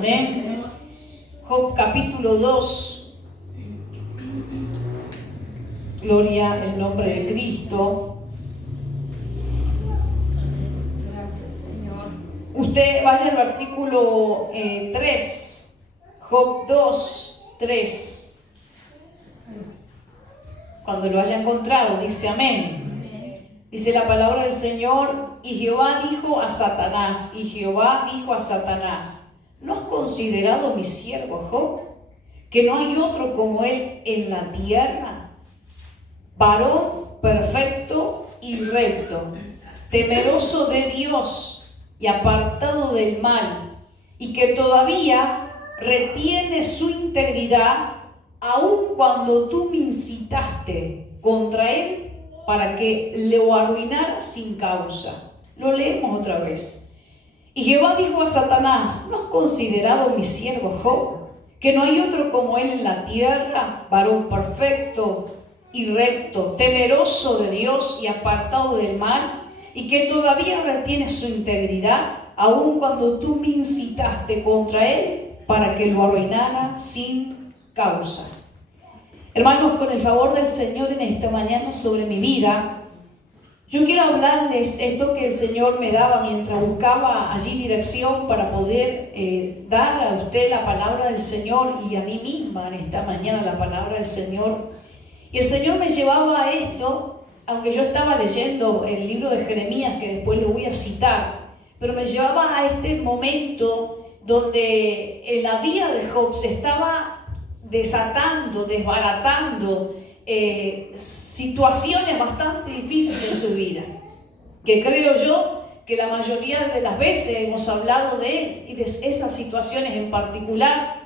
Amén. Job capítulo 2. Gloria al nombre de Cristo. Gracias, Señor. Usted vaya al versículo 3. Job 2, 3. Cuando lo haya encontrado, dice amén. Dice la palabra del Señor: y Jehová dijo a Satanás, ¿no has considerado mi siervo Job, que no hay otro como él en la tierra? Varón perfecto y recto, temeroso de Dios y apartado del mal, y que todavía retiene su integridad, aun cuando tú me incitaste contra él para que lo arruinara sin causa. Lo leemos otra vez. Y Jehová dijo a Satanás: ¿no has considerado mi siervo Job, que no hay otro como él en la tierra, varón perfecto y recto, temeroso de Dios y apartado del mal, y que todavía retiene su integridad, aun cuando tú me incitaste contra él para que lo arruinara sin causa? Hermanos, con el favor del Señor en esta mañana sobre mi vida, yo quiero hablarles esto que el Señor me daba mientras buscaba allí dirección para poder dar a usted la palabra del Señor y a mí misma en esta mañana la palabra del Señor. Y el Señor me llevaba a esto, aunque yo estaba leyendo el libro de Jeremías, que después lo voy a citar, pero me llevaba a este momento donde en la vida de Job se estaba desatando, desbaratando situaciones bastante difíciles en su vida, que creo yo que la mayoría de las veces hemos hablado de él y de esas situaciones en particular.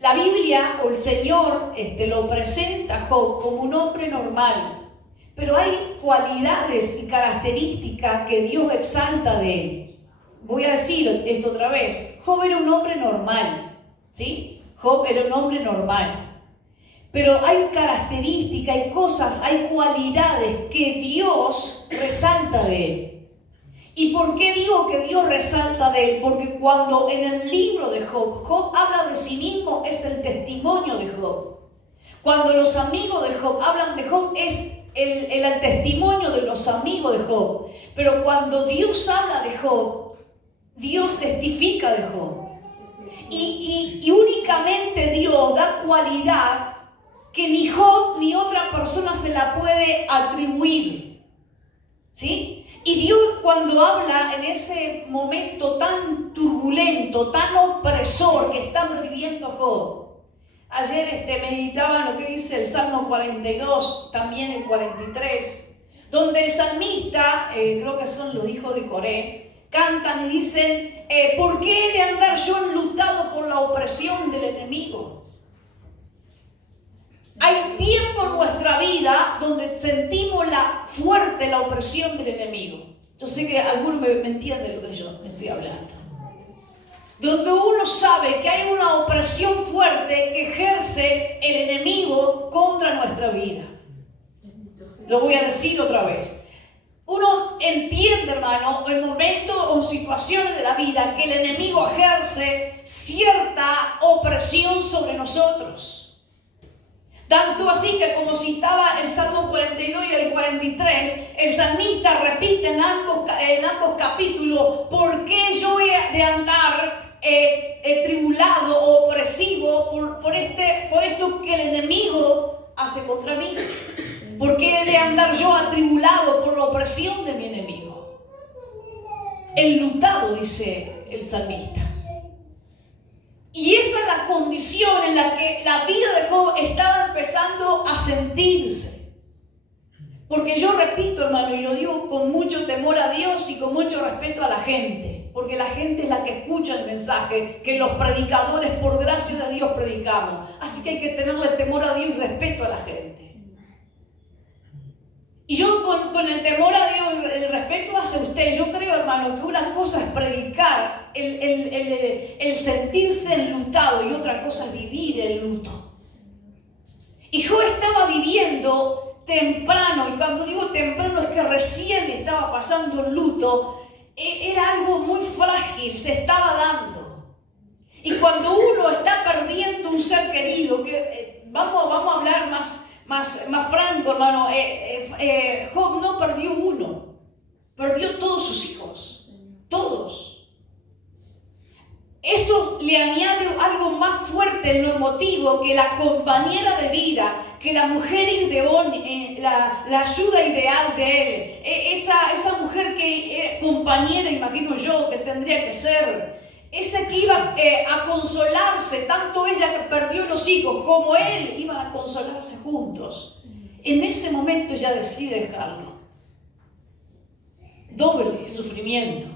La Biblia o el Señor lo presenta a Job como un hombre normal, pero hay cualidades y características que Dios exalta de él. Voy a decir esto otra vez: Job era un hombre normal, ¿sí? Job era un hombre normal. Pero hay características, hay cosas, hay cualidades que Dios resalta de él. ¿Y por qué digo que Dios resalta de él? Porque cuando en el libro de Job, Job habla de sí mismo, es el testimonio de Job. Cuando los amigos de Job hablan de Job, es el testimonio de los amigos de Job. Pero cuando Dios habla de Job, Dios testifica de Job. Y únicamente Dios da cualidad que ni Job ni otra persona se la puede atribuir, ¿sí? Y Dios, cuando habla en ese momento tan turbulento, tan opresor que está viviendo Job. Ayer meditaba en lo que dice el Salmo 42, también el 43, donde el salmista, creo que son los hijos de Coré, cantan y dicen: ¿por qué he de andar yo enlutado por la opresión del enemigo? Hay tiempo en nuestra vida donde sentimos fuerte la opresión del enemigo. Yo sé que algunos me entienden lo que yo estoy hablando. Donde uno sabe que hay una opresión fuerte que ejerce el enemigo contra nuestra vida. Lo voy a decir otra vez. Uno entiende, hermano, en momentos o situaciones de la vida que el enemigo ejerce cierta opresión sobre nosotros. Tanto así que, como citaba el Salmo 42 y el 43, el salmista repite en ambos capítulos: ¿por qué yo he de andar tribulado o opresivo por esto que el enemigo hace contra mí? ¿Por qué he de andar yo atribulado por la opresión de mi enemigo? Enlutado, dice el salmista. Y esa es la condición en la que la vida de Job estaba empezando a sentirse. Porque yo repito, hermano, y lo digo con mucho temor a Dios y con mucho respeto a la gente, porque la gente es la que escucha el mensaje que los predicadores, por gracia de Dios, predicamos. Así que hay que tenerle temor a Dios y respeto a la gente. Y yo con el temor a Dios y el respeto hacia usted, yo creo, hermano, que una cosa es predicar, el sentirse enlutado, y otra cosa es vivir el luto. Y Job estaba viviendo temprano, y cuando digo temprano es que recién estaba pasando el luto, era algo muy frágil, se estaba dando. Y cuando uno está perdiendo un ser querido, vamos a hablar más franco, hermano, Job no perdió uno, perdió todos sus hijos, todos. Eso le añade algo más fuerte en lo emotivo, que la compañera de vida, que la mujer ideal, la ayuda ideal de él, esa mujer que compañera, imagino yo, que tendría que ser, esa que iba a consolarse, tanto ella que perdió los hijos como él, iban a consolarse juntos. En ese momento ella decide dejarlo. Doble sufrimiento.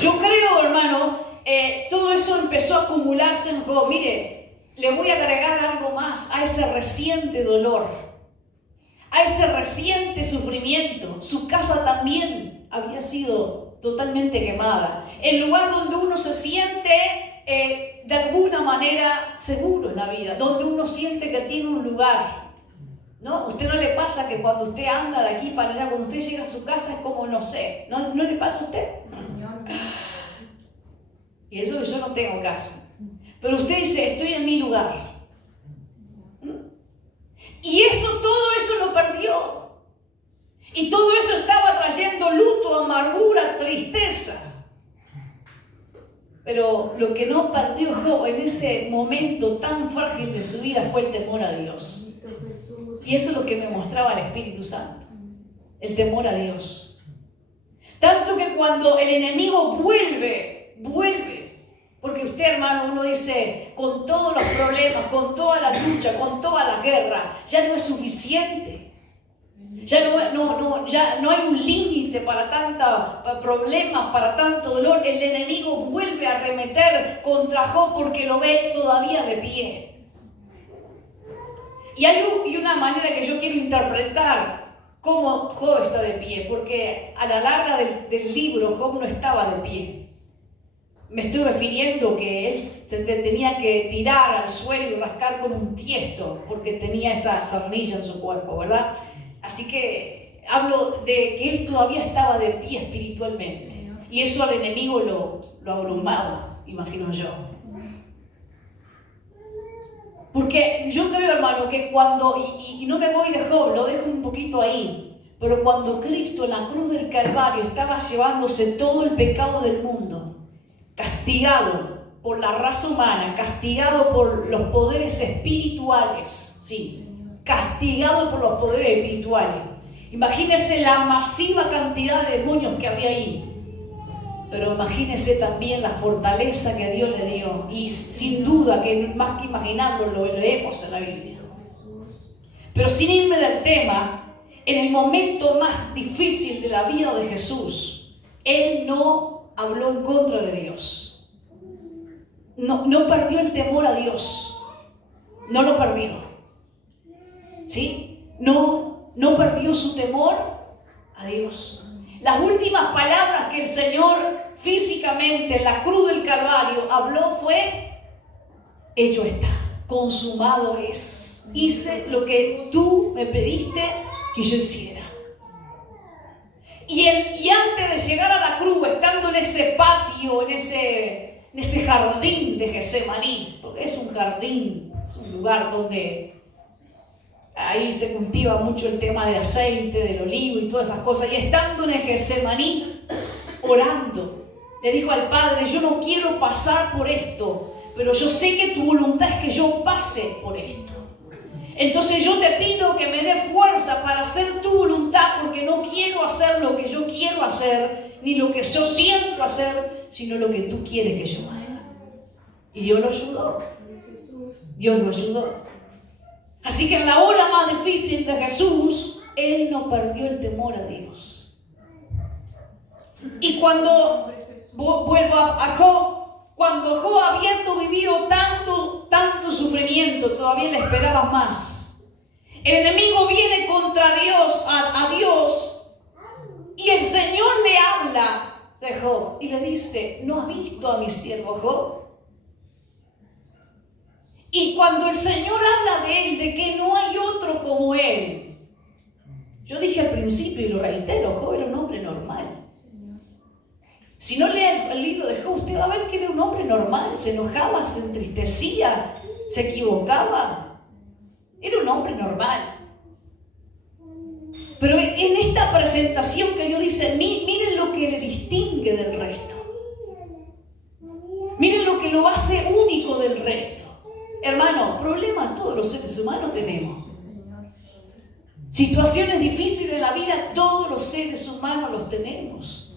Yo creo, hermano, todo eso empezó a acumularse en Job. Mire, le voy a agregar algo más a ese reciente dolor, a ese reciente sufrimiento. Su casa también había sido totalmente quemada. El lugar donde uno se siente de alguna manera seguro en la vida, donde uno siente que tiene un lugar, ¿no? ¿A usted no le pasa que cuando usted anda de aquí para allá, cuando usted llega a su casa es como, no sé, ¿no le pasa a usted? Señor. Y eso que yo no tengo casa. Pero usted dice, estoy en mi lugar. Y todo eso lo perdió. Y todo eso estaba trayendo luto, amargura, tristeza. Pero lo que no perdió Job en ese momento tan frágil de su vida fue el temor a Dios. Y eso es lo que me mostraba el Espíritu Santo. El temor a Dios. Tanto que cuando el enemigo vuelve, porque usted, hermano, uno dice, con todos los problemas, con toda la lucha, con toda la guerra, ya no es suficiente. Ya no hay un límite para tantos problemas, para tanto dolor. El enemigo vuelve a arremeter contra Job porque lo ve todavía de pie. Y hay una manera que yo quiero interpretar cómo Job está de pie, porque a la larga del libro Job no estaba de pie. Me estoy refiriendo que él se tenía que tirar al suelo y rascar con un tiesto porque tenía esa sarnilla en su cuerpo, ¿verdad? Así que hablo de que él todavía estaba de pie espiritualmente. Y eso al enemigo lo abrumaba, imagino yo. Porque yo creo, hermano, que cuando, y no me voy de Job, lo dejo un poquito ahí, pero cuando Cristo en la cruz del Calvario estaba llevándose todo el pecado del mundo, castigado por la raza humana, castigado por los poderes espirituales, sí, castigado por los poderes espirituales. Imagínense la masiva cantidad de demonios que había ahí, pero imagínense también la fortaleza que Dios le dio, y sin duda que más que imaginarlo lo leemos en la Biblia. Pero sin irme del tema, en el momento más difícil de la vida de Jesús, Él no habló en contra de Dios. No perdió el temor a Dios. No lo perdió. ¿Sí? No perdió su temor a Dios. Las últimas palabras que el Señor físicamente en la cruz del Calvario habló fue: hecho está, consumado es. Hice lo que tú me pediste que yo hiciera. Y antes de llegar a la cruz, estando en ese patio, en ese jardín de Getsemaní, porque es un jardín, es un lugar donde ahí se cultiva mucho el tema del aceite, del olivo y todas esas cosas, y estando en el Getsemaní, orando, le dijo al Padre: yo no quiero pasar por esto, pero yo sé que tu voluntad es que yo pase por esto. Entonces yo te pido que me dé fuerza para hacer tu voluntad, porque no quiero hacer lo que yo quiero hacer, ni lo que yo siento hacer, sino lo que tú quieres que yo haga. Y Dios lo ayudó. Dios lo ayudó. Así que en la hora más difícil de Jesús, Él no perdió el temor a Dios. Y cuando vuelvo a Job, cuando Job, habiendo vivido tanto sufrimiento, todavía le esperaba más. El enemigo viene contra Dios, a Dios, y el Señor le habla de Job y le dice: ¿no has visto a mi siervo Job? Y cuando el Señor habla de él, de que no hay otro como él, yo dije al principio y lo reitero: Job era un hombre normal. Si no lee el libro de Job, usted va a ver que era un hombre normal, se enojaba, se entristecía, se equivocaba. Era un hombre normal. Pero en esta presentación que Dios dice, miren lo que le distingue del resto. Miren lo que lo hace único del resto. Hermano, problemas todos los seres humanos tenemos. Situaciones difíciles en la vida, todos los seres humanos los tenemos.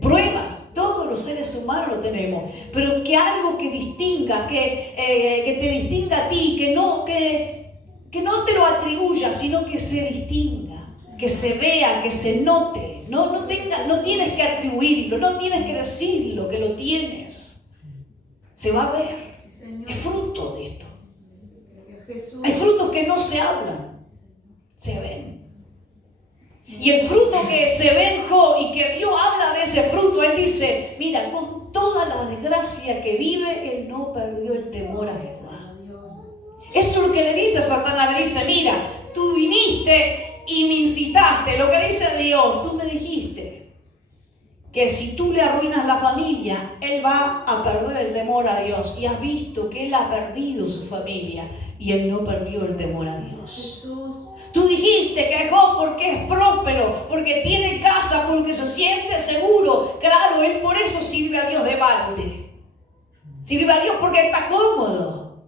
Pruebas, todos los seres humanos lo tenemos. Pero que algo que distinga, que te distinga a ti, que no te lo atribuya, sino que se distinga, que se vea, que se note. No tienes que atribuirlo, no tienes que decirlo, que lo tienes. Se va a ver. Es fruto de esto. Hay frutos que no se hablan, se ven. Y el fruto que se ve en Job y que Dios habla de ese fruto, Él dice, mira, con toda la desgracia que vive, Él no perdió el temor a Jehová. Eso es lo que le dice a Satanás, le dice, mira, tú viniste y me incitaste, lo que dice Dios, tú me dijiste que si tú le arruinas la familia, Él va a perder el temor a Dios. Y has visto que Él ha perdido su familia y Él no perdió el temor a Dios. Jesús. Tú dijiste que Job porque es próspero, porque tiene casa, porque se siente seguro. Claro, él por eso sirve a Dios de balde. Sirve a Dios porque está cómodo.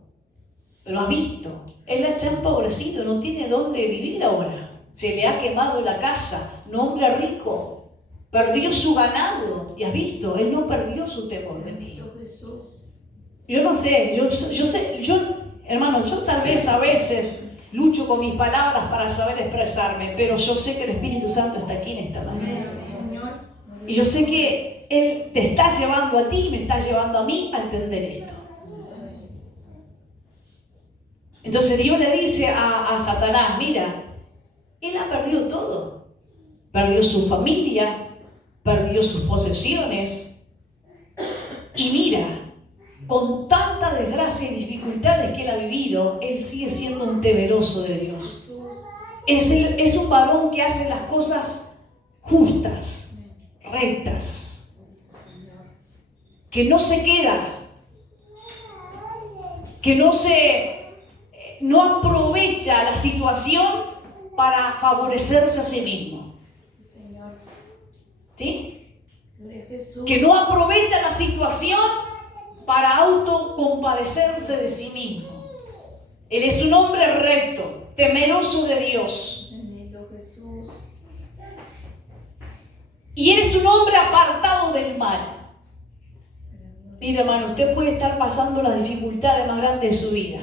Pero ha visto, él se ha empobrecido, no tiene dónde vivir ahora. Se le ha quemado la casa, un hombre rico. Perdió su ganado. Y has visto, él no perdió su temor de mí. Yo no sé, hermano, yo tal vez a veces lucho con mis palabras para saber expresarme, pero yo sé que el Espíritu Santo está aquí en esta mañana. Y yo sé que Él te está llevando a ti y me está llevando a mí a entender esto. Entonces Dios le dice a Satanás, mira, él ha perdido todo. Perdió su familia, perdió sus posesiones. Y mira, con tanta desgracia y dificultades que él ha vivido, él sigue siendo un temeroso de Dios. Es un varón que hace las cosas justas, rectas, que no se queda, que no aprovecha la situación para favorecerse a sí mismo. ¿Sí? Que no aprovecha la situación para autocompadecerse de sí mismo. Él es un hombre recto, temeroso de Dios. Y él es un hombre apartado del mal. Mira, hermano, usted puede estar pasando las dificultades más grandes de su vida,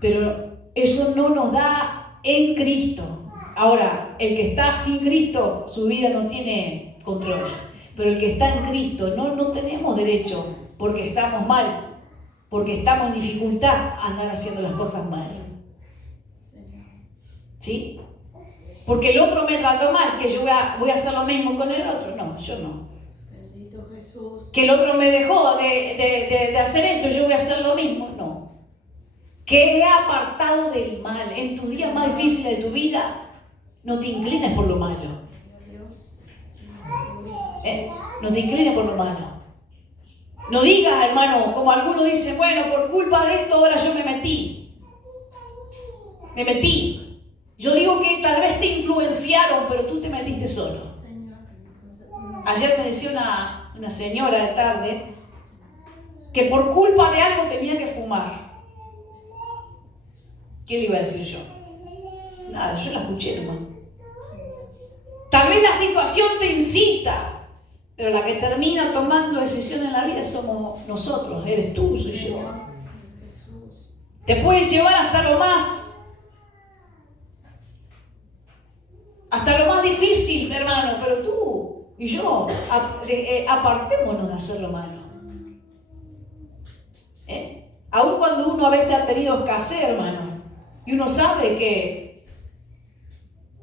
pero eso no nos da en Cristo. Ahora, el que está sin Cristo, su vida no tiene control. Pero el que está en Cristo, no tenemos derecho, porque estamos mal, porque estamos en dificultad, a andar haciendo las cosas mal. ¿Sí? Porque el otro me trató mal, que yo voy a hacer lo mismo con el otro. No, yo no. Bendito Jesús. Que el otro me dejó de hacer esto, yo voy a hacer lo mismo. No. Que he apartado del mal. En tus días más difíciles de tu vida, no te inclines por lo malo. No te inclines por lo malo. No digas, hermano, como algunos dicen, bueno, por culpa de esto ahora yo me metí. Yo digo que tal vez te influenciaron, pero tú te metiste solo. Ayer me decía una señora de tarde que por culpa de algo tenía que fumar. ¿Qué le iba a decir yo? Nada, yo la escuché, hermano. Tal vez la situación te incita, pero la que termina tomando decisiones en la vida somos nosotros, eres tú, soy yo. Te puedes llevar hasta lo más difícil, hermano, pero tú y yo apartémonos de hacer lo malo. Aun cuando uno a veces ha tenido escasez, hermano, y uno sabe que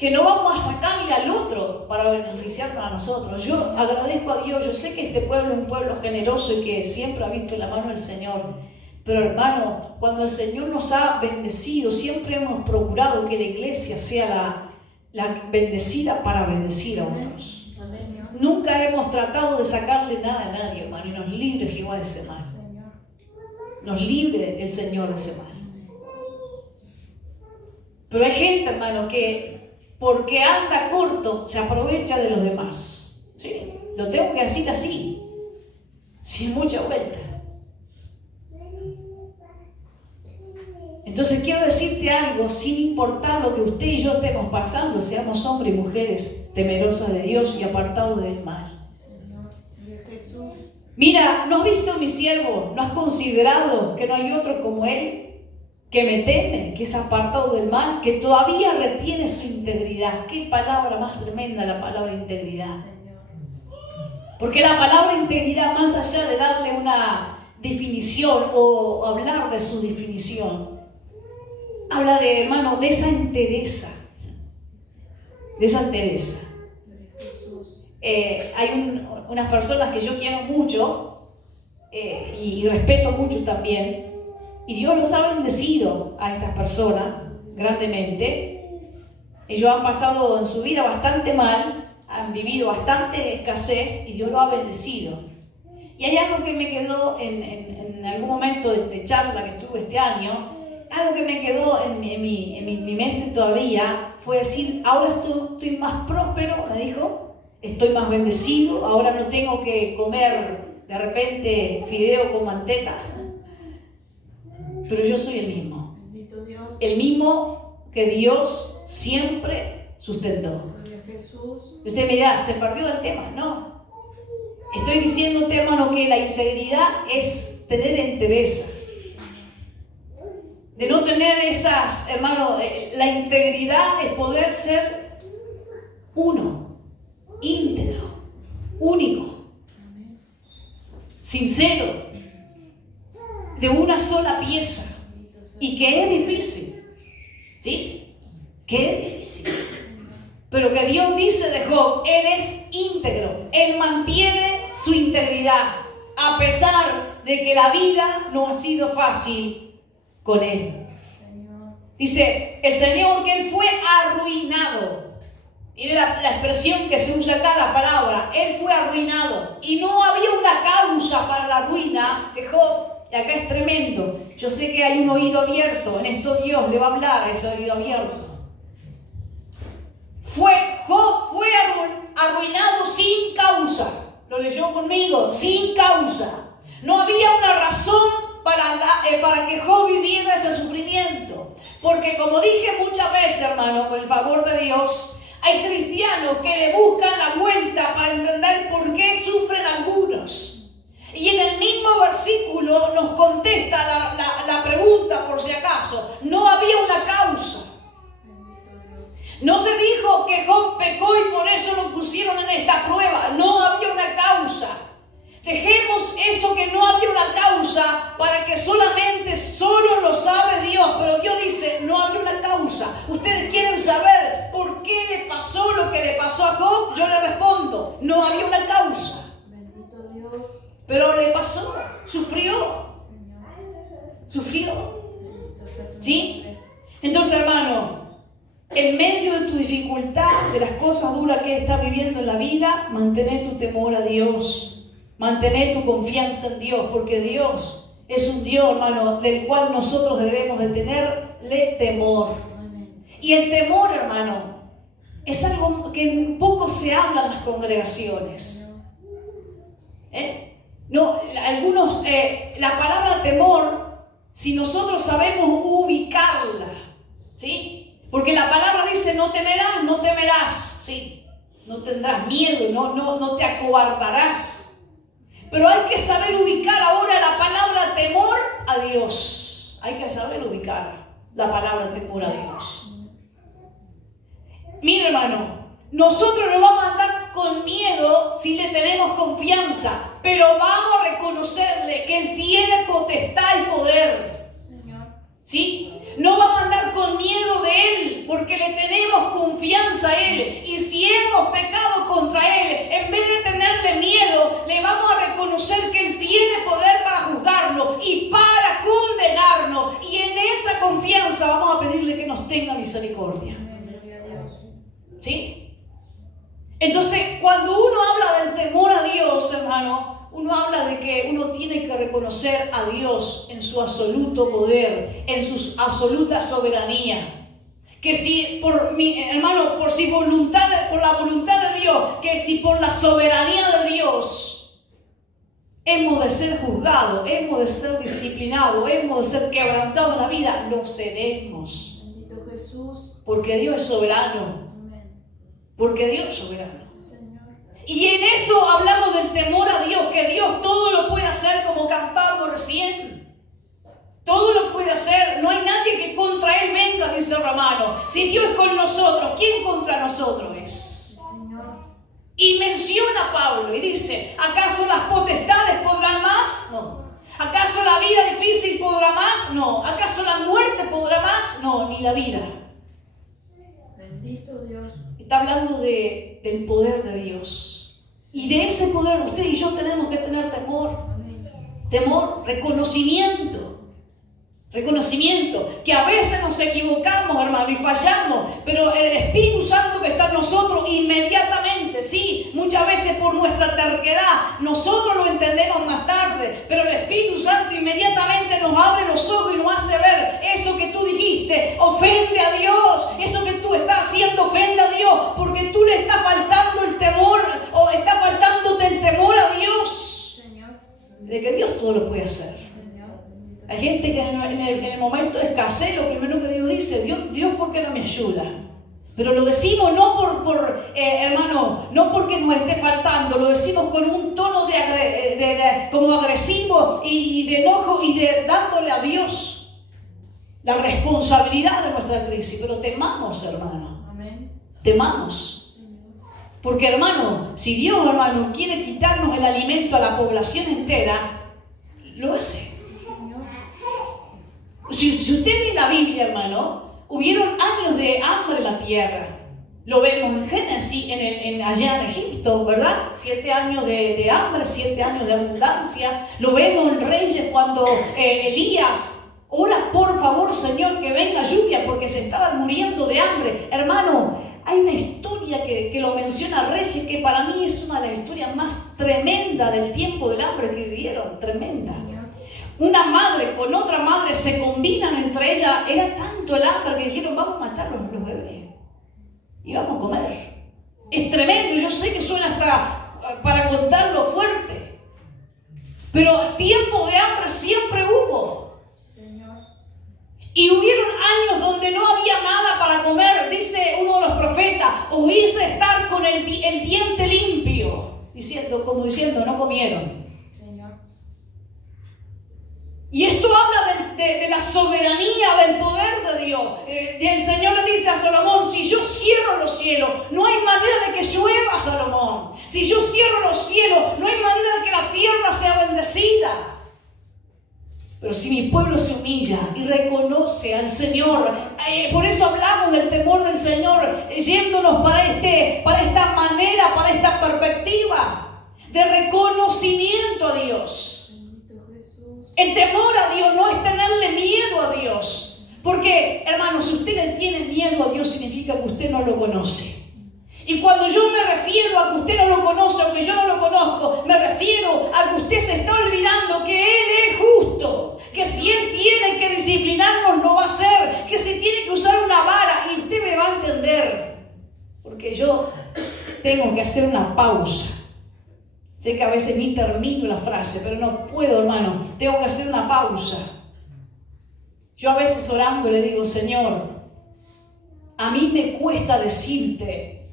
no vamos a sacarle al otro para beneficiarnos a nosotros. Yo agradezco a Dios, yo sé que este pueblo es un pueblo generoso y que siempre ha visto la mano del Señor. Pero hermano, cuando el Señor nos ha bendecido, siempre hemos procurado que la iglesia sea la bendecida para bendecir a otros. nunca hemos tratado de sacarle nada a nadie, hermano, y nos libre Jehová de ese mal. Nos libre el Señor de ese mal. Pero hay gente, hermano, que porque anda corto se aprovecha de los demás. ¿Sí? Lo tengo que decir así, sin mucha vuelta. Entonces quiero decirte algo, sin importar lo que usted y yo estemos pasando, seamos hombres y mujeres temerosas de Dios y apartados del mal. Mira, ¿no has visto mi siervo? ¿No has considerado que no hay otro como él? Que me teme, que es apartado del mal, que todavía retiene su integridad. Qué palabra más tremenda la palabra integridad. Porque la palabra integridad, más allá de darle una definición o hablar de su definición, habla de, hermano, de esa entereza. De esa entereza. Hay unas personas que yo quiero mucho y respeto mucho también. Y Dios los ha bendecido a estas personas grandemente. Ellos han pasado en su vida bastante mal, han vivido bastante escasez y Dios los ha bendecido. Y hay algo que me quedó en algún momento de charla que estuve este año, algo que me quedó en mi mente todavía, fue decir, ahora estoy más próspero, me dijo, estoy más bendecido, ahora no tengo que comer de repente fideo con manteca, pero yo soy el mismo. Bendito Dios. El mismo que Dios siempre sustentó. Jesús. Usted me dirá, se partió del tema. No. Estoy diciéndote, hermano, que la integridad es tener entereza. De no tener esas, hermano, la integridad es poder ser uno, íntegro, único, sincero, de una sola pieza, y que es difícil, ¿sí? Que es difícil, pero que Dios dice de Job, él es íntegro, él mantiene su integridad, a pesar de que la vida no ha sido fácil con él. Dice, el Señor, que él fue arruinado, y la expresión que se usa acá, la palabra, él fue arruinado, y no había una causa para la ruina de Job. Y acá es tremendo. Yo sé que hay un oído abierto. En esto Dios le va a hablar a ese oído abierto. Job fue arruinado sin causa. Lo leyó conmigo. Sin causa. No había una razón para que Job viviera ese sufrimiento. Porque como dije muchas veces, hermano, con el favor de Dios, hay cristianos que le buscan la vuelta para entender por qué sufren algunos. Y en el mismo versículo nos contesta la pregunta, por si acaso. No había una causa. No se dijo que Job pecó y por eso lo pusieron en esta prueba. No había una causa. Dejemos eso que no había una causa para que solo lo sabe Dios. Pero Dios dice, no había una causa. Ustedes quieren saber por qué le pasó lo que le pasó a Job. Yo le respondo, no había una causa. Pero le pasó, sufrió. ¿Sí? Entonces, hermano, en medio de tu dificultad, de las cosas duras que estás viviendo en la vida, mantén tu temor a Dios. Mantén tu confianza en Dios, porque Dios es un Dios, hermano, del cual nosotros debemos de tenerle temor. Y el temor, hermano, es algo que poco se habla en las congregaciones. No, la palabra temor, si nosotros sabemos ubicarla, ¿sí? Porque la palabra dice, no temerás, ¿sí? No tendrás miedo, no te acobardarás. Pero hay que saber ubicar ahora la palabra temor a Dios. Hay que saber ubicar la palabra temor a Dios. Mira, hermano, nosotros no vamos a andar con miedo si le tenemos confianza, pero vamos a reconocerle que Él tiene potestad y poder. ¿Sí? No vamos a andar con miedo de Él, porque le tenemos confianza a Él. Y si hemos pecado contra Él, en vez de tenerle miedo, le vamos a reconocer que Él tiene poder para juzgarnos y para condenarnos. Y en esa confianza vamos a pedirle que nos tenga misericordia. ¿Sí? Entonces, cuando uno habla del temor a Dios, hermano, uno habla de que uno tiene que reconocer a Dios en su absoluto poder, en su absoluta soberanía. Que si por la voluntad de Dios, que si por la soberanía de Dios hemos de ser juzgados, hemos de ser disciplinados, hemos de ser quebrantados en la vida, lo seremos. Bendito Jesús. Porque Dios es soberano. Amén. Porque Dios es soberano. Señor. Y en eso hablamos del temor a Dios, que Dios todo lo puede hacer como cantábamos recién. Todo lo puede hacer, no hay nadie que contra Él venga, dice Romano. Si Dios es con nosotros, ¿quién contra nosotros es? Señor. Y menciona a Pablo y dice, ¿acaso las potestades podrán más? No. ¿Acaso la vida difícil podrá más? No. ¿Acaso la muerte podrá más? No, ni la vida. Bendito Dios. Está hablando del poder de Dios. Y de ese poder usted y yo tenemos que tener temor. Amén. Temor, reconocimiento, que a veces nos equivocamos, hermano, y fallamos, pero el Espíritu Santo que está en nosotros inmediatamente, sí, muchas veces por nuestra terquedad, nosotros lo entendemos más tarde, pero el Espíritu Santo inmediatamente nos abre los ojos y nos hace ver eso que tú dijiste, ofende a Dios, eso que tú estás haciendo ofende a Dios, porque tú le estás faltando el temor, o está faltándote el temor a Dios, Señor. de que Dios todo lo puede hacer. Hay gente que en el momento de escasez, lo primero que Dios dice, Dios, ¿por qué no me ayuda? Pero lo decimos no hermano, no porque nos esté faltando, lo decimos con un tono como agresivo y de enojo y dándole a Dios la responsabilidad de nuestra crisis. Pero temamos, hermano. Amén. Temamos. Porque, hermano, si Dios, hermano, quiere quitarnos el alimento a la población entera, lo hace. Si usted ve la Biblia, hermano, hubieron años de hambre en la tierra. Lo vemos en Génesis, allá en Egipto, ¿verdad? 7 años de hambre, 7 años de abundancia. Lo vemos en Reyes cuando Elías ora, por favor, Señor, que venga lluvia porque se estaban muriendo de hambre. Hermano, hay una historia que lo menciona Reyes que para mí es una de las historias más tremendas del tiempo del hambre que vivieron. Tremenda. Una madre con otra madre se combinan entre ellas. Era tanto el hambre que dijeron, vamos a matar los bebés y vamos a comer. Es tremendo, yo sé que suena hasta para contarlo fuerte, pero tiempo de hambre siempre hubo. Señor. Y hubieron años donde no había nada para comer. Dice uno de los profetas, hubiese estar con el diente limpio, como diciendo, no comieron. Y esto habla de la soberanía, del poder de Dios. El Señor le dice a Salomón, si yo cierro los cielos, no hay manera de que llueva, Salomón. Si yo cierro los cielos, no hay manera de que la tierra sea bendecida. Pero si mi pueblo se humilla y reconoce al Señor, por eso hablamos del temor del Señor, yéndonos para esta manera, para esta perspectiva de reconocimiento a Dios. El temor a Dios no es tenerle miedo a Dios. Porque, hermano, si usted le tiene miedo a Dios, significa que usted no lo conoce. Y cuando yo me refiero a que usted no lo conoce o que yo no lo conozco, me refiero a que usted se está olvidando que Él es justo. Que si Él tiene que disciplinarnos, lo va a hacer. Que si tiene que usar una vara, y usted me va a entender. Porque yo tengo que hacer una pausa. Sé que a veces ni termino la frase, pero no puedo, hermano. Tengo que hacer una pausa. Yo a veces orando le digo, Señor, a mí me cuesta decirte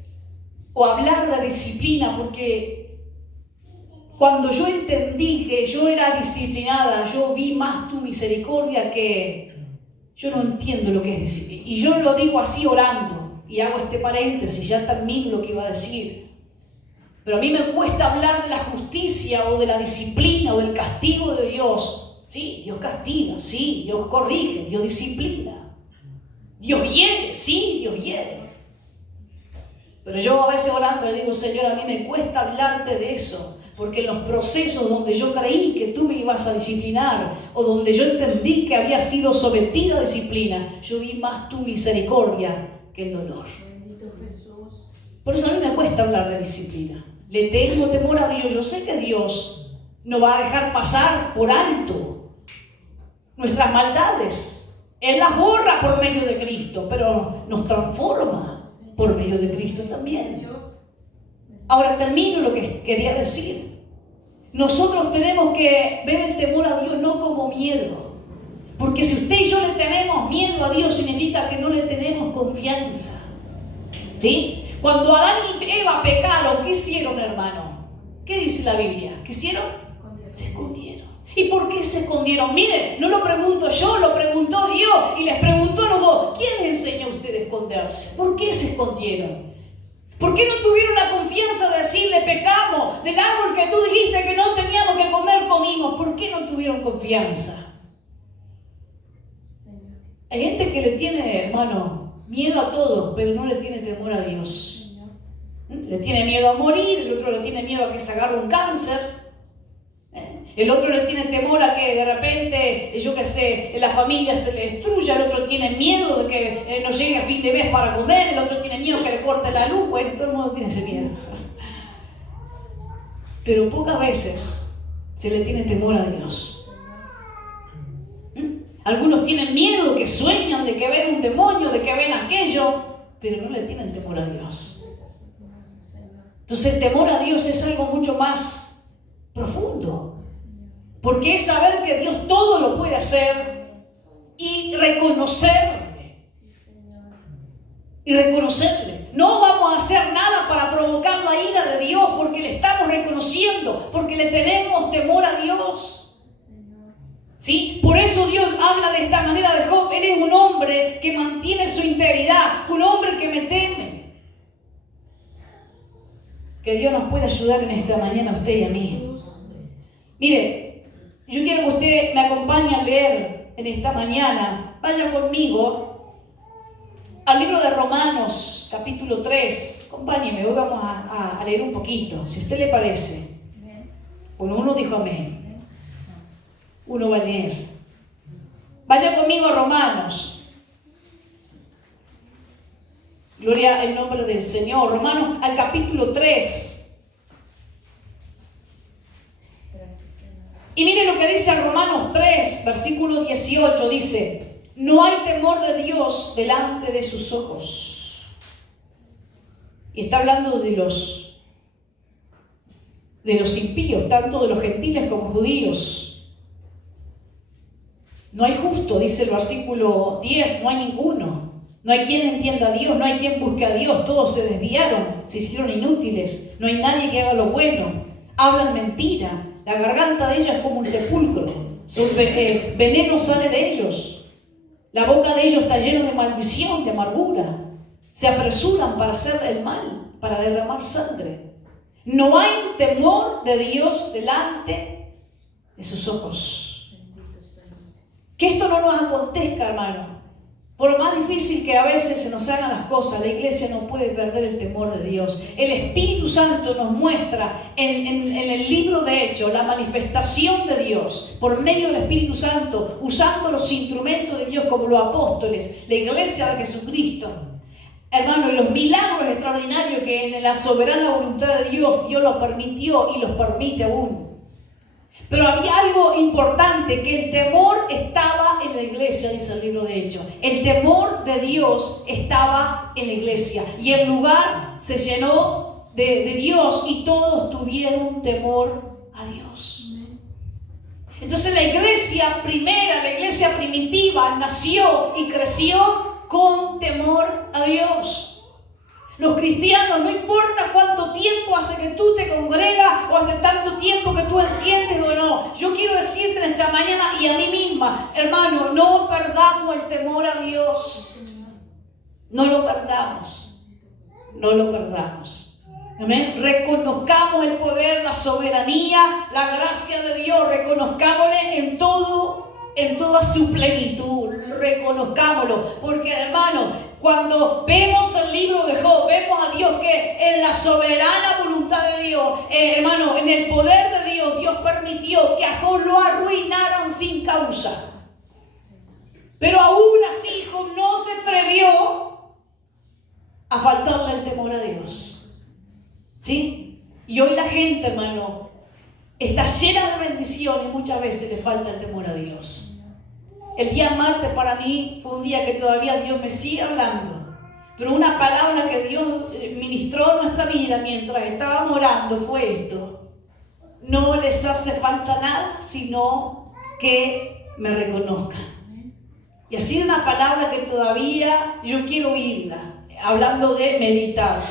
o hablar de disciplina porque cuando yo entendí que yo era disciplinada, yo vi más tu misericordia que yo no entiendo lo que es disciplina. Y yo lo digo así orando y hago este paréntesis, ya termino lo que iba a decir. Pero a mí me cuesta hablar de la justicia o de la disciplina o del castigo de Dios. Sí, Dios castiga, sí, Dios corrige, Dios disciplina. Dios hiere, sí, Dios hiere. Pero yo a veces orando le digo, Señor, a mí me cuesta hablarte de eso. Porque en los procesos donde yo creí que tú me ibas a disciplinar o donde yo entendí que había sido sometida a disciplina, yo vi más tu misericordia que el dolor. Bendito Jesús. Por eso a mí me cuesta hablar de disciplina. Le tengo temor a Dios. Yo sé que Dios no va a dejar pasar por alto nuestras maldades. Él las borra por medio de Cristo, pero nos transforma por medio de Cristo también. Ahora termino lo que quería decir. Nosotros tenemos que ver el temor a Dios no como miedo. Porque si usted y yo le tenemos miedo a Dios, significa que no le tenemos confianza. ¿Sí? Cuando Adán y Eva pecaron, ¿qué hicieron, hermano? ¿Qué dice la Biblia? ¿Qué hicieron? Se escondieron. ¿Y por qué se escondieron? Miren, no lo pregunto yo, lo preguntó Dios y les preguntó a los dos. ¿Quién les enseñó a ustedes a esconderse? ¿Por qué se escondieron? ¿Por qué no tuvieron la confianza de decirle pecamos? Del árbol que tú dijiste que no teníamos que comer, comimos. ¿Por qué no tuvieron confianza? Hay gente que le tiene, hermano, miedo a todo, pero no le tiene temor a Dios. Le tiene miedo a morir, el otro le tiene miedo a que se agarre un cáncer. El otro le tiene temor a que de repente, yo qué sé, la familia se le destruya. El otro tiene miedo de que no llegue a fin de mes para comer. El otro tiene miedo que le corte la luz. Bueno, todo el mundo tiene ese miedo. Pero pocas veces se le tiene temor a Dios. Algunos tienen miedo, que sueñan de que ven un demonio, de que ven aquello, pero no le tienen temor a Dios. Entonces el temor a Dios es algo mucho más profundo. Porque es saber que Dios todo lo puede hacer y reconocerle. Y reconocerle. No vamos a hacer nada para provocar la ira de Dios porque le estamos reconociendo, porque le tenemos temor a Dios. ¿Sí? Por eso Dios habla de esta manera de Job. Él es un hombre que mantiene su integridad, un hombre que me teme. Que Dios nos pueda ayudar en esta mañana a usted y a mí. Mire, yo quiero que usted me acompañe a leer en esta mañana. Vaya conmigo al libro de Romanos, capítulo 3. Acompáñeme, hoy vamos a leer un poquito, si a usted le parece. Bueno, uno dijo amén. Uno va a leer. Vaya conmigo a Romanos. Gloria al nombre del Señor. Romanos al capítulo 3. Y mire lo que dice Romanos 3, versículo 18. Dice: no hay temor de Dios delante de sus ojos. Y está hablando de los impíos, tanto de los gentiles como judíos. No hay justo, dice el versículo 10, no hay ninguno. No hay quien entienda a Dios, no hay quien busque a Dios. Todos se desviaron, se hicieron inútiles. No hay nadie que haga lo bueno. Hablan mentira. La garganta de ellos es como un sepulcro. Veneno sale de ellos. La boca de ellos está llena de maldición, de amargura. Se apresuran para hacer el mal, para derramar sangre. No hay temor de Dios delante de sus ojos. Que esto no nos acontezca, hermano. Por más difícil que a veces se nos hagan las cosas, la iglesia no puede perder el temor de Dios. El Espíritu Santo nos muestra en el libro de Hechos la manifestación de Dios por medio del Espíritu Santo, usando los instrumentos de Dios como los apóstoles, la iglesia de Jesucristo. Hermano, y los milagros extraordinarios que en la soberana voluntad de Dios, Dios los permitió y los permite aún. Pero había algo importante, que el temor estaba en la iglesia, dice el libro de Hechos. El temor de Dios estaba en la iglesia. Y el lugar se llenó de Dios y todos tuvieron temor a Dios. Entonces la iglesia primera, la iglesia primitiva, nació y creció con temor a Dios. Los cristianos, no importa cuánto tiempo hace que tú te congregas o hace tanto tiempo que tú entiendes o no, yo quiero decirte en esta mañana y a mí misma, hermano, no perdamos el temor a Dios. No lo perdamos. No lo perdamos. Amén. Reconozcamos el poder, la soberanía, la gracia de Dios. Reconozcámosle en toda su plenitud. Reconozcámoslo. Porque, hermano, cuando vemos el libro de Job, vemos a Dios que en la soberana voluntad de Dios, hermano, en el poder de Dios, Dios permitió que a Job lo arruinaran sin causa. Pero aún así Job no se atrevió a faltarle el temor a Dios. ¿Sí? Y hoy la gente, hermano, está llena de bendición y muchas veces le falta el temor a Dios. El día martes para mí fue un día que todavía Dios me sigue hablando. Pero una palabra que Dios ministró en nuestra vida mientras estábamos orando fue esto: no les hace falta nada, sino que me reconozcan. Y ha sido una palabra que todavía yo quiero oírla, hablando de meditar.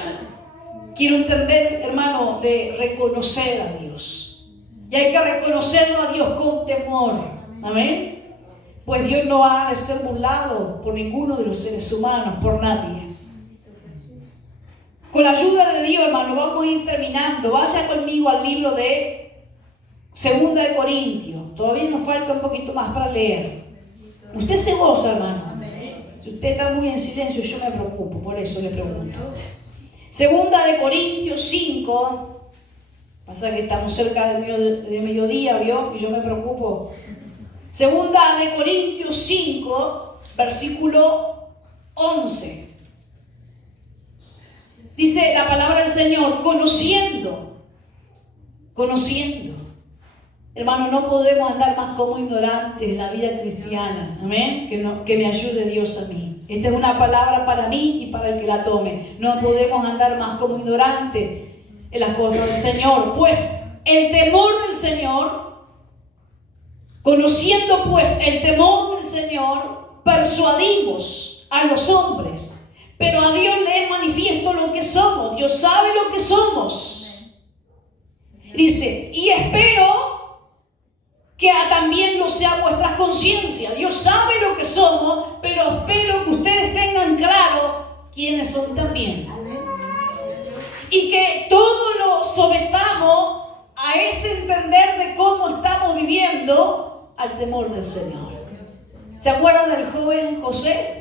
Quiero entender, hermano, de reconocer a Dios. Y hay que reconocerlo a Dios con temor. Amén. Pues Dios no ha de ser burlado por ninguno de los seres humanos, por nadie. Con la ayuda de Dios, hermano, vamos a ir terminando. Vaya conmigo al libro de 2 de Corintios. Todavía nos falta un poquito más para leer. Usted se goza, hermano. Si usted está muy en silencio, yo me preocupo, por eso le pregunto. 2 de Corintios 5. Pasa que estamos cerca de mediodía, ¿vio? Y yo me preocupo. 2 de Corintios 5, versículo 11. Dice la palabra del Señor: conociendo. Hermano, no podemos andar más como ignorantes en la vida cristiana. Amén. Que me ayude Dios a mí. Esta es una palabra para mí y para el que la tome. No podemos andar más como ignorantes en las cosas del Señor. Pues el temor del Señor, conociendo pues el temor del Señor, persuadimos a los hombres. Pero a Dios le es manifiesto lo que somos. Dios sabe lo que somos. Dice: y espero que también lo sea vuestras conciencias. Dios sabe lo que somos, pero espero que ustedes tengan claro quiénes son también. Y que todo lo sometamos a ese entender de cómo estamos viviendo al temor del Señor. ¿Se acuerdan del joven José?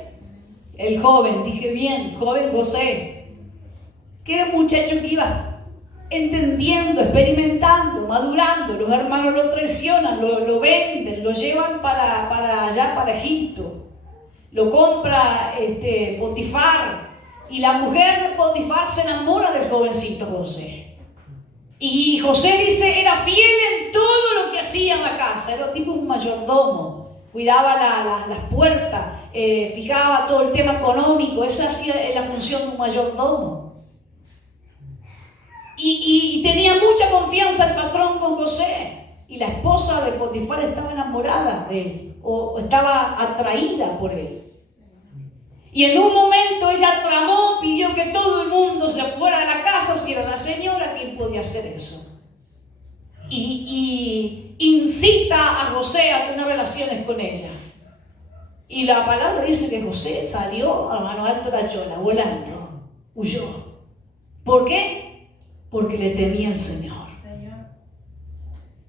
El joven, dije bien, joven José, que era un muchacho que iba entendiendo, experimentando, madurando. Los hermanos lo traicionan, lo venden, lo llevan para allá, para Egipto. Lo compra Potifar, y la mujer de Potifar se enamora del jovencito José. Y José dice, era fiel en todo lo que hacía en la casa, era tipo un mayordomo, cuidaba las puertas, fijaba todo el tema económico, esa hacía la función de un mayordomo. Y tenía mucha confianza el patrón con José, y la esposa de Potifar estaba enamorada de él, o estaba atraída por él. Y en un momento ella tramó, pidió que todo el mundo se fuera de la casa. Si era la señora, ¿quién podía hacer eso? Y incita a José a tener relaciones con ella. Y la palabra dice que José salió a mano alta de la chola, volando, huyó. ¿Por qué? Porque le temía al Señor.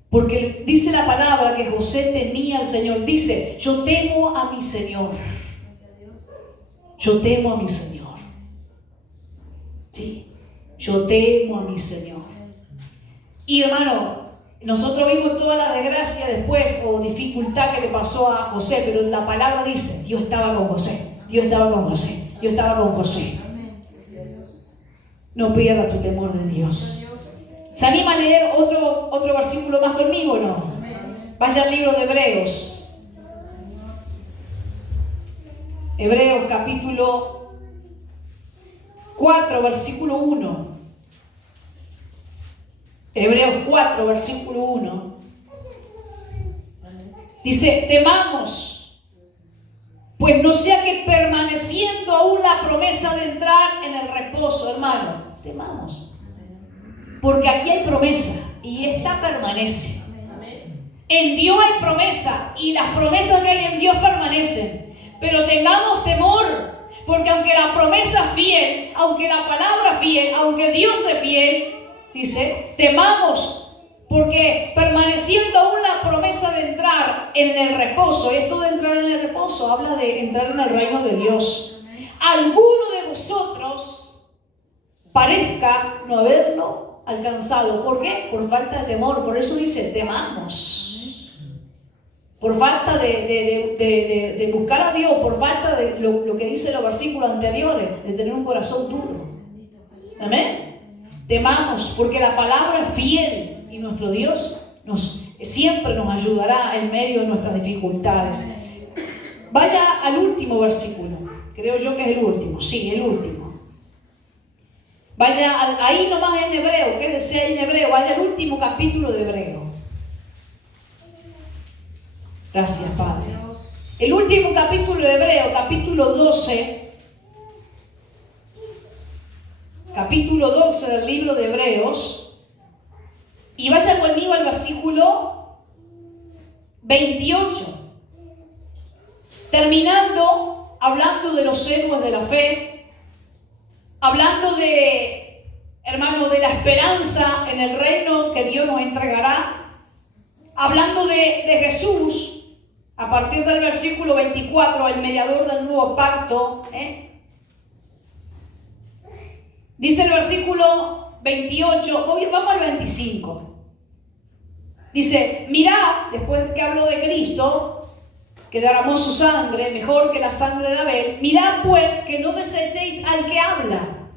Porque dice la palabra que José temía al Señor. Dice, yo temo a mi Señor. Yo temo a mi Señor. Sí, yo temo a mi Señor. Y hermano, nosotros vimos toda la desgracia después o dificultad que le pasó a José, pero la palabra dice, Dios estaba con José, Dios estaba con José, Dios estaba con José. No pierdas tu temor de Dios. ¿Se anima a leer otro versículo más conmigo o no? Vaya al libro de Hebreos. Hebreos capítulo 4, versículo 1. Hebreos 4, versículo 1. Dice, temamos, pues no sea que permaneciendo aún la promesa de entrar en el reposo, hermano, temamos. Porque aquí hay promesa y esta permanece. En Dios hay promesa y las promesas que hay en Dios permanecen. Pero tengamos temor, porque aunque la promesa es fiel, aunque la palabra es fiel, aunque Dios es fiel, dice, temamos, porque permaneciendo aún la promesa de entrar en el reposo, esto de entrar en el reposo habla de entrar en el reino de Dios. Alguno de vosotros parezca no haberlo alcanzado. ¿Por qué? Por falta de temor. Por eso dice, temamos. Por falta de buscar a Dios, por falta de lo que dicen los versículos anteriores, de tener un corazón duro. Amén. Temamos, porque la palabra es fiel y nuestro Dios siempre nos ayudará en medio de nuestras dificultades. Vaya al último versículo. Creo yo que es el último. Sí, el último. Vaya ahí nomás en Hebreo. Quédese ahí en Hebreo. Vaya al último capítulo de Hebreo. Gracias, Padre. El último capítulo de Hebreo, capítulo 12. Capítulo 12 del libro de Hebreos. Y vaya conmigo al versículo 28. Terminando, hablando de los héroes de la fe, hablando de, hermano, de la esperanza en el reino que Dios nos entregará, hablando de Jesús, a partir del versículo 24, el mediador del nuevo pacto, dice el versículo 28, vamos al 25. Dice, mirad, después que habló de Cristo, que derramó su sangre, mejor que la sangre de Abel, mirad pues que no desechéis al que habla.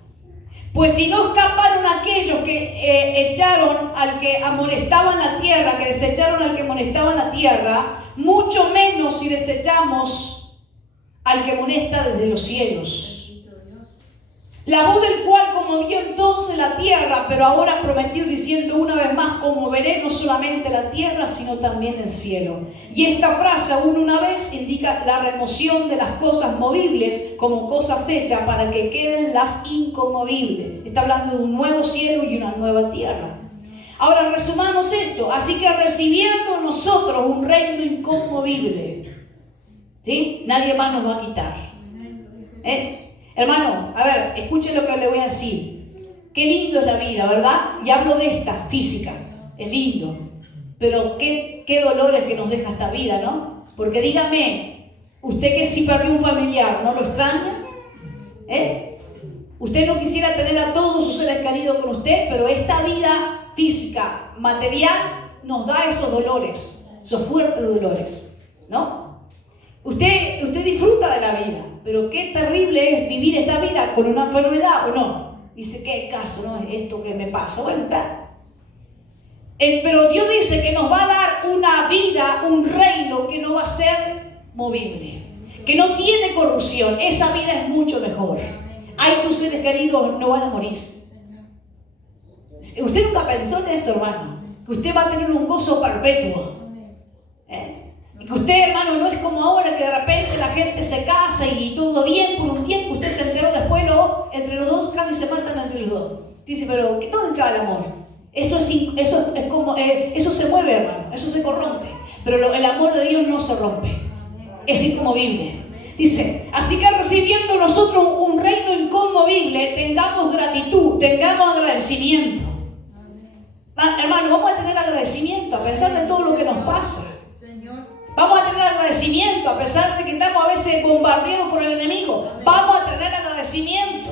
Pues si no escaparon aquellos que echaron al que amonestaban la tierra, que desecharon al que amonestaban la tierra, mucho menos si desechamos al que amonesta desde los cielos. La voz del cual conmovió entonces la tierra, pero ahora prometió diciendo una vez más, conmoveré no solamente la tierra, sino también el cielo. Y esta frase, aún una vez, indica la remoción de las cosas movibles como cosas hechas para que queden las inconmovibles. Está hablando de un nuevo cielo y una nueva tierra. Ahora resumamos esto. Así que recibiendo nosotros un reino inconmovible, ¿sí? Nadie más nos va a quitar. Hermano, a ver, escuchen lo que le voy a decir. Qué lindo es la vida, ¿verdad? Y hablo de esta, física. Es lindo. Pero qué dolores que nos deja esta vida, ¿no? Porque dígame, usted que sí perdió un familiar, ¿no lo extraña? Usted no quisiera tener a todos sus seres queridos con usted, pero esta vida física, material, nos da esos dolores, esos fuertes dolores, ¿no? Usted disfruta de la vida, pero qué terrible es vivir esta vida con una enfermedad, ¿o no? Dice, ¿qué caso, no? Es esto que me pasa. Bueno, está. Pero Dios dice que nos va a dar una vida, un reino que no va a ser movible, que no tiene corrupción. Esa vida es mucho mejor. Ahí tus seres queridos no van a morir. Usted nunca pensó en eso, hermano, que usted va a tener un gozo perpetuo. Que usted, hermano, no es como ahora que de repente la gente se casa y todo bien por un tiempo, usted se enteró después, entre los dos casi se matan entre los dos. Dice, pero ¿dónde está el amor? Eso se mueve, hermano, eso se corrompe. Pero el amor de Dios no se rompe, es inconmovible. Dice, así que recibiendo nosotros un reino inconmovible, tengamos gratitud, tengamos agradecimiento. Hermano, vamos a tener agradecimiento a pesar de todo lo que nos pasa. Vamos a tener agradecimiento a pesar de que estamos a veces bombardeados por el enemigo. Vamos a tener agradecimiento.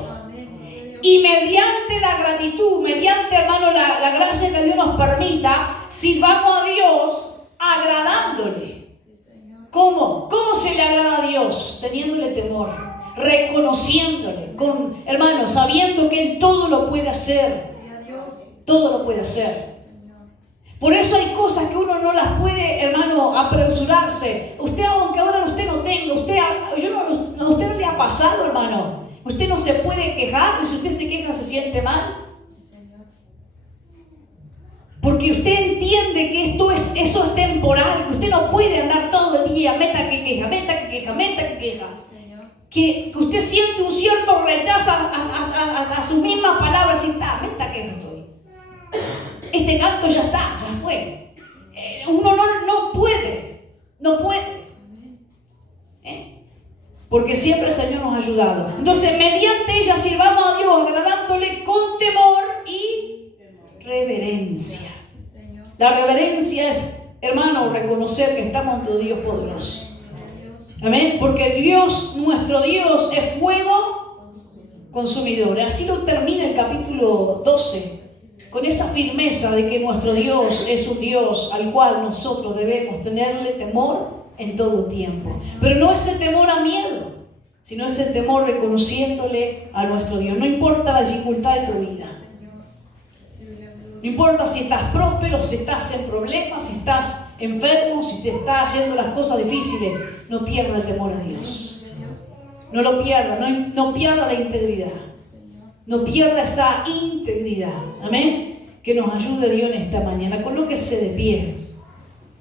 Y mediante la gratitud, mediante, hermano, la gracia que Dios nos permita, sirvamos a Dios agradándole. ¿Cómo? ¿Cómo se le agrada a Dios? Teniéndole temor, reconociéndole, hermano, sabiendo que Él todo lo puede hacer. Todo lo puede hacer. Por eso hay cosas que uno no las puede, hermano, apresurarse. Usted, aunque ahora usted no tenga, a usted no le ha pasado, hermano. Usted no se puede quejar, y si usted se queja se siente mal. Porque usted entiende que eso es temporal, que usted no puede andar todo el día, meta que queja. Que usted siente un cierto rechazo a sus mismas palabras y está, meta que estoy. Este canto ya está, ya fue. Uno no puede. Porque siempre el Señor nos ha ayudado. Entonces, mediante ella sirvamos a Dios, agradándole con temor y reverencia. La reverencia es, hermano, reconocer que estamos ante Dios poderoso. Amén. Porque Dios, nuestro Dios, es fuego consumidor. Así lo termina el capítulo 12. Con esa firmeza de que nuestro Dios es un Dios al cual nosotros debemos tenerle temor en todo tiempo. Pero no es el temor a miedo, sino es el temor reconociéndole a nuestro Dios. No importa la dificultad de tu vida. No importa si estás próspero, si estás en problemas, si estás enfermo, si te está haciendo las cosas difíciles, no pierda el temor a Dios. No lo pierda, no pierda la integridad. No pierda esa integridad. Amén. Que nos ayude Dios en esta mañana. Colóquese de pie.